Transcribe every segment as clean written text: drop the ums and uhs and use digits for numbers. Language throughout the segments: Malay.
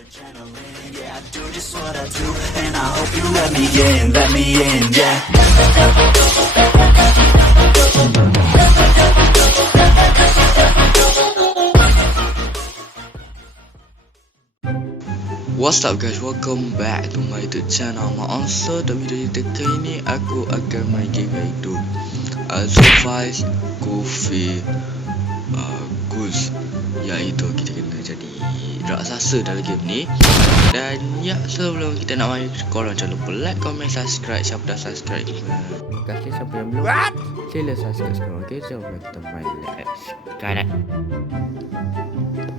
adrenaline, yeah, I do just what I do, and I hope you let me in, yeah. What's up guys, welcome back to my YouTube channel. So dalam video kali ini aku akan main game iaitu Survive Coffee Goose, iaitu kita kena jadi raksasa dalam game ni. Dan ya, sebelum kita nak main, korang jangan lupa like, comment, subscribe. Siapa dah subscribe, terima kasih. Siapa yang belum, sila subscribe sekarang. Okay, jom kita main. Let's start.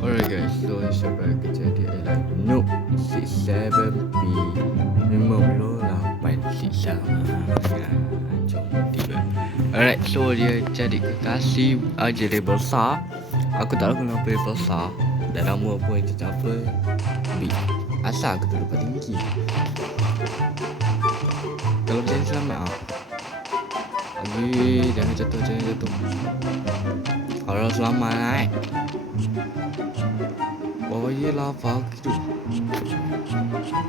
Alright guys, so siapa yang jadi ialah Noob 67B 58 jom tiba. Alright, so dia jadi kekasih jadi besar. Aku tak tahu kenapa dia besar. Dan nama pun dia apa B. Asal aku tu lupa tinggi. Kalau macam ni selamat lah. Jangan jatuh. Kalau selamat naik. Oh iya, lava gitu.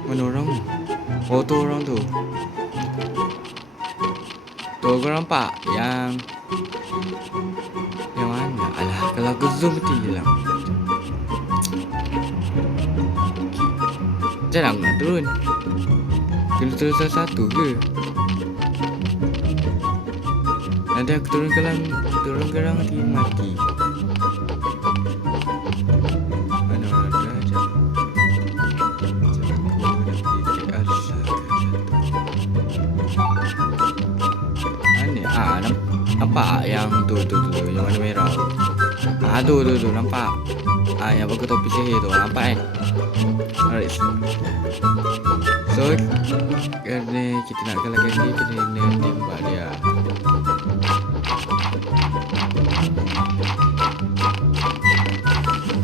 Mana orang? Oh tu orang tu. Tuh kau nampak yang mana? Alah, kalau aku zoom mesti hilang. Jangan nak turun. Kena turun salah satu ke? Nanti aku turun gerang nanti mati. Nampak yang tu yang warna merah tu. Tu nampak. Yang pakai topi sihir tu, nampak kan? Alright. So kerana kita nak kalahkan dia, kita kena tembak dia.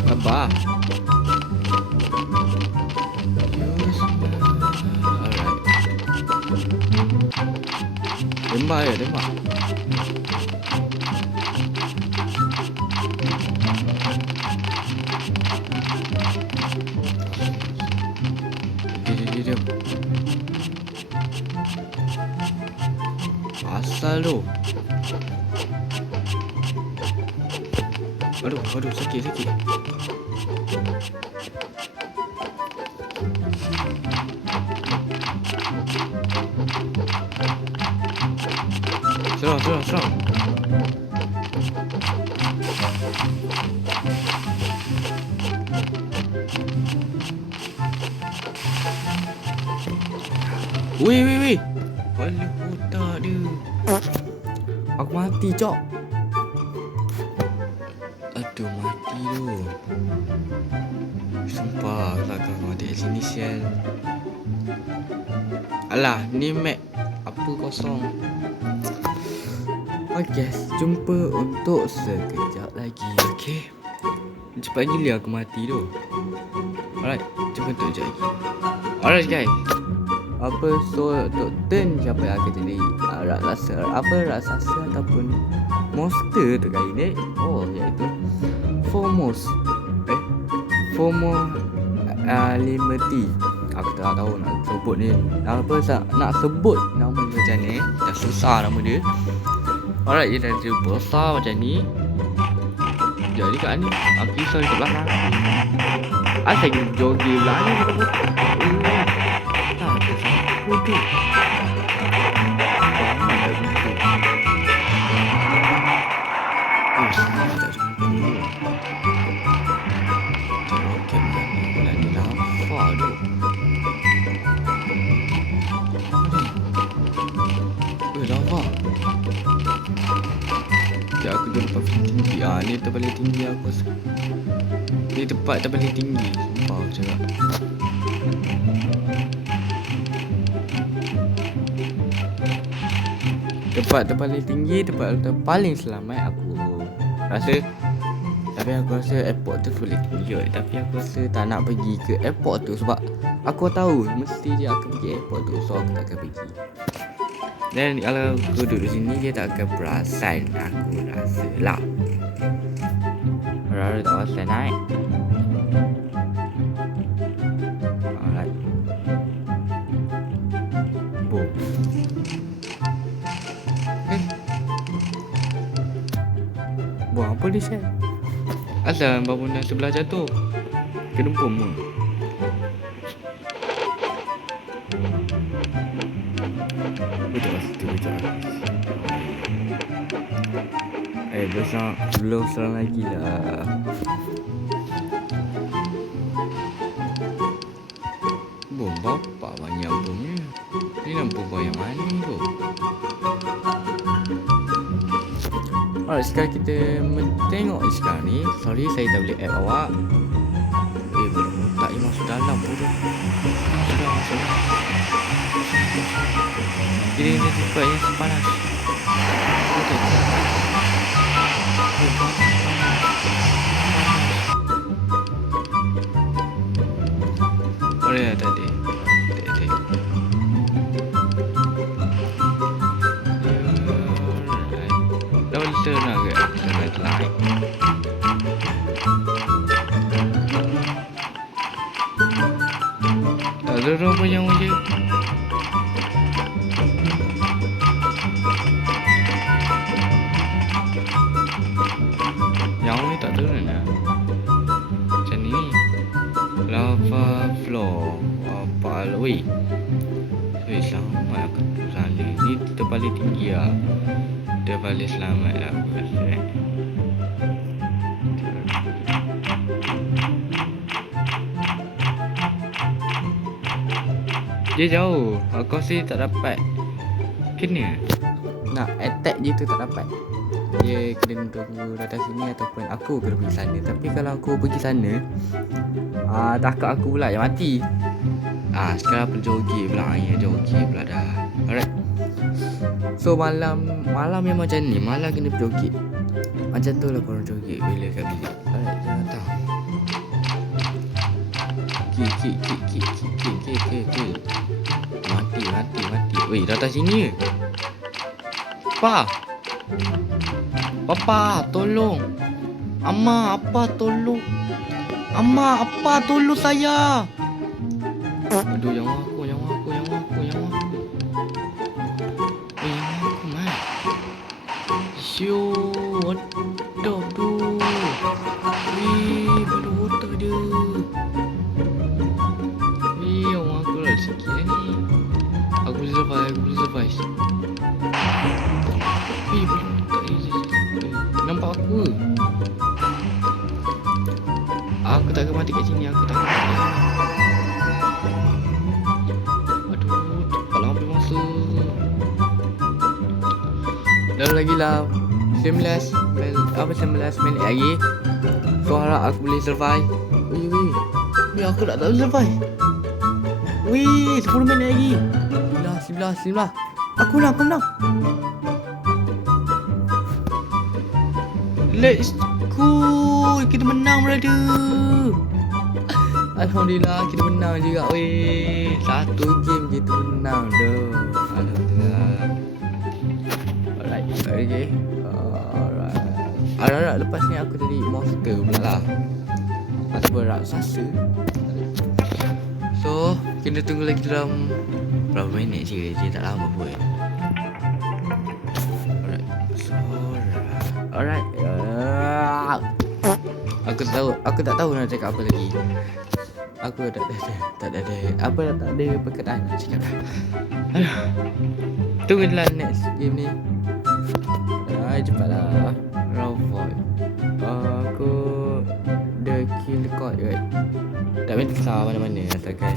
Sabar. Alright. Tembak. Diam. Asal tu. Aduh, sakit. Serang. Weh. Alah, otak dia. Aku mati, Cok. Aduh, mati tu. Sumpah, takkan kau mati kat sini, sial. Alah, ni map apa kosong. Okay, jumpa untuk sekejap lagi. Okay, cepat gila aku mati tu. Alright, jumpa untuk sekejap lagi. Alright guys, so untuk turn siapa yang akan jadi raksasa ataupun monster tu kali ni. Iaitu Formos Limity. Aku tak tahu nak sebut ni nak sebut nama dia macam ni. Dah susah nama dia. Alright, dia dah besar macam ni. Jadi kat ni aku risau di belakang. Asal dia jogging belakang ni. Bodoh. Aku duduk tempat tinggi. Ni terpaling tinggi aku rasa. Ni tempat terpaling tinggi. Sumpah aku cakap. Tempat terpaling tinggi, tempat terpaling selamat aku rasa. Tapi aku rasa airport tu boleh tinggi. Tapi aku rasa tak nak pergi ke airport tu sebab aku tahu mesti dia akan pergi airport tu. So aku tak akan pergi. Dan kalau aku duduk sini, dia tak akan perasan, aku rasa lah. Rara tak perasan naik. Holy shit. Asal bangunan sebelah jatuh. Kena bom ke? Betul lah situ, betul lah. Belum serang lagi lah. Bom bapak banyak bomnya. Ni nampak bom yang mana tu? Alright, sekarang kita tengok sekarang ni. Sorry, saya tak boleh add awak. Belum tak masuk dalam pun tu. Sudah masuk. Jadi ini cepat yang panas. Betul. Oh ya tadi. Lawan turn agak red light. Tak ada apa yang je. Yang ni tak turun lah. Macam ni. Lava flow. Apa weh. Sama aku sana. Ni terpaling tinggi lah. Terpaling selamat lah aku rasa. Dia jauh. Aku rasa tak dapat. Kena nak attack je tu tak dapat. Dia kena tunggu datang sini ataupun aku kena pergi sana. Tapi kalau aku pergi sana, takut aku pula yang mati. Sekarang aku joget pula. Joget pula dah. Alright. So malam yang macam ni, malam kena joget. Macam tu lah korang joget bila kat bilik. Alright, jangan tahu. Kill. Mati. Weh, datang sini. Papa, tolong. Amma, apa tolong. Amma, apa tolong saya. Aduh, yang aku. Yang aku, man. What the tu. Weh, pada water dia. Weh, yang aku lah sikit ni. Aku boleh survive. Weh, belum tak nampak aku. Aku tak akan mati kat sini. Aduh, cepat lah ambil masa. Dah lagi lah 19 minit lagi. So harap aku boleh survive. Weh, aku tak tahu survive. Weh, 10 minit lagi. 11. Aku menang. Let's go. Kita menang, brother. Alhamdulillah kita menang juga. Weh, satu game kita menang dah. Alhamdulillah. Alright. Okay. Alright. Lepas ni aku jadi monster pula lah. Ataupun raksasa. So, kena tunggu lagi dalam berapa minit je tak lama pun. Alright. Aku tak tahu nak cakap apa lagi. Aku tak ada perkataan nak cakap dah. Tunggu dalam next game ni. Cepatlah. Robot. Aku the kill code right. Tak main besar mana-mana asalkan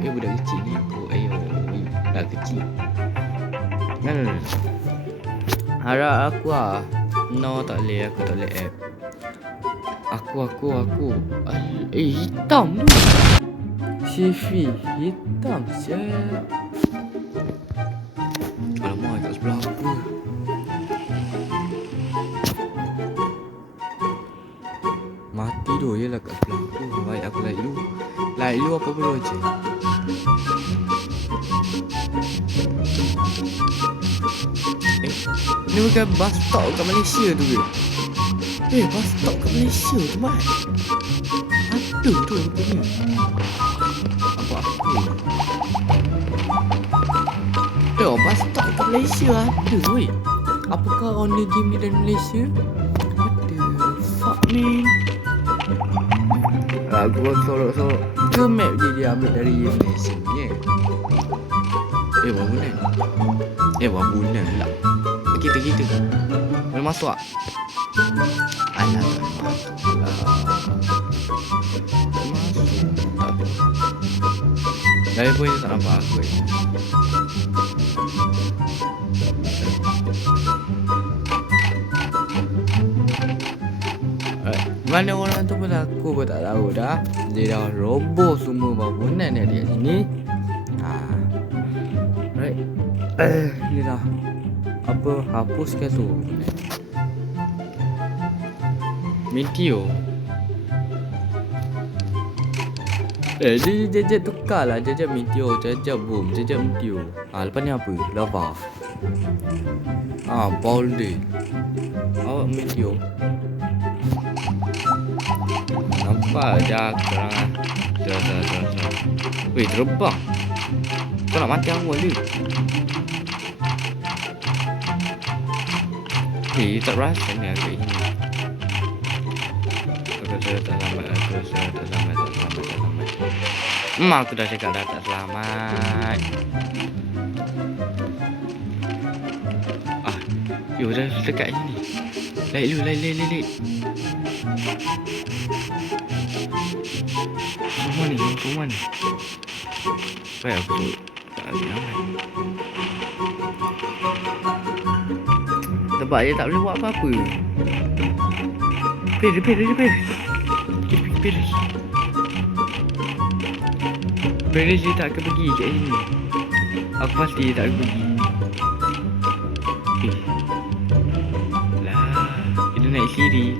budak kecil ni aku. Budak kecil. No. Harap aku lah. No, tak boleh. Aku tak boleh app. Aku. Hitam tu. CV hitam. Siap. Alamak, kat sebelah aku. Mati tu je lah kat sebelah aku. Baik aku like lu. Like lu apa perlu je. Ni bukan bus stop kat Malaysia tu ke? Bus stop kat Malaysia tu man. Ada tu rupanya. Apa aku? Bus stop kat Malaysia ada weh. Apakah only game ni dari Malaysia? min. Aku sorok-sorok ke map dia ambil dari Malaysia ni. Bangunan. Bangunan pula. Kita. Boleh masuk tak? Alah, tak boleh masuk. Dari pun dia tak nampak aku. Mana orang tu pun aku pun tak tahu dah. Dia dah roboh semua bangunan yang ada kat sini. Right. Ni dah apa, hapuskan tu Meteor. Dia tukar lah. Dia meteor, dia boom, dia meteor. Lepas ni apa? Lava. Boulder. Awak meteor. Nampak dah kerangan. Dah. Weh, terbang. Kau nak mati awal dia. Tak rasa ni agak ini. Aku tak selamat. Aku dah cakap dah tak selamat. Dah dekat sini. Lain. Semua ni. Baik aku tak ada ramai. Sebab dia tak boleh buat apa-apa. Repair. Repair dia tak akan pergi kat sini. Aku pasti dia tak akan pergi. Dia naik siri.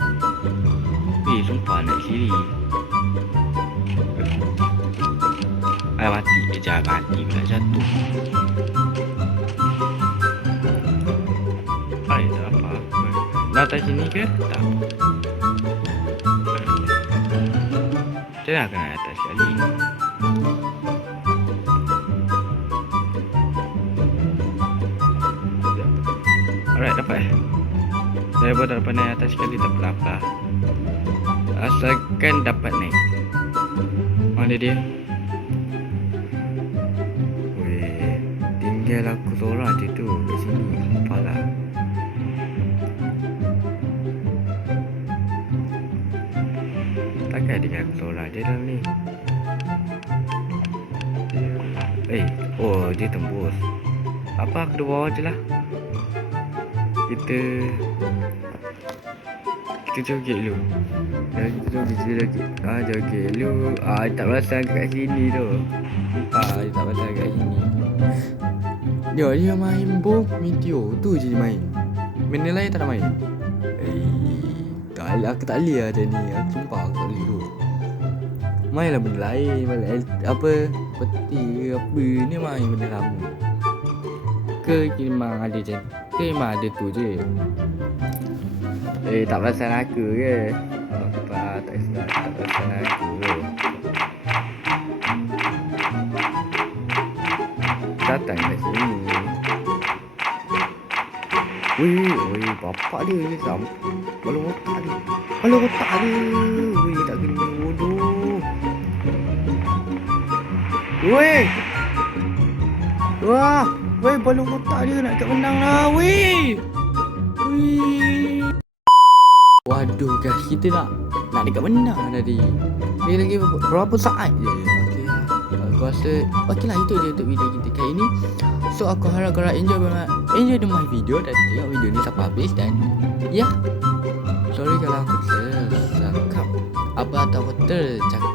Sumpah naik siri. Mati. Dia mati pula jatuh. Tak apa. Nak atas sini ke? Tak. Saya nak kena atas sekali. Alright, dapat. Saya pun tak dapat naik atas sekali, tak apa-apa. Asalkan dapat naik. Mana dia? Tinggal aku seorang je tu kat sini. Sumpah lah. Takkan tinggal aku seorang je dalam ni. Dia tembus. Apa, aku duduk bawah je lah. Kita joget dulu. Joget dulu. Tak perasan kat sini tu. Tak perasan kat sini. Dia main bom meteor tu je dia main. Benda lain tak nak main. Aku tak boleh lah macam ni. Aku sumpah aku tak boleh tu. Mainlah benda lain. Apa peti ke apa ni, main benda lama. Ke memang ada macam ke memang ada tu je. Tak perasan aku ke? Tak perasan aku ke? Datang kat sini. Weh, bapak dia sam. Kalau otak dia. Weh, tak kena bodoh. Weh, balon otak dia nak kat menang lah. Weh. Waduh guys, kita nak dekat menang tadi. Lagi berapa saat je. Aku rasa okeylah, itu je untuk video kita kali ni. So aku harap korang enjoy my video dan tengok video ni sampai habis. Dan sorry kalau aku tercakap apa atau tercakap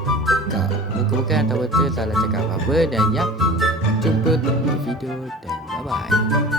bukan atau salah cakap apa. Dan jumpa di video dan bye bye.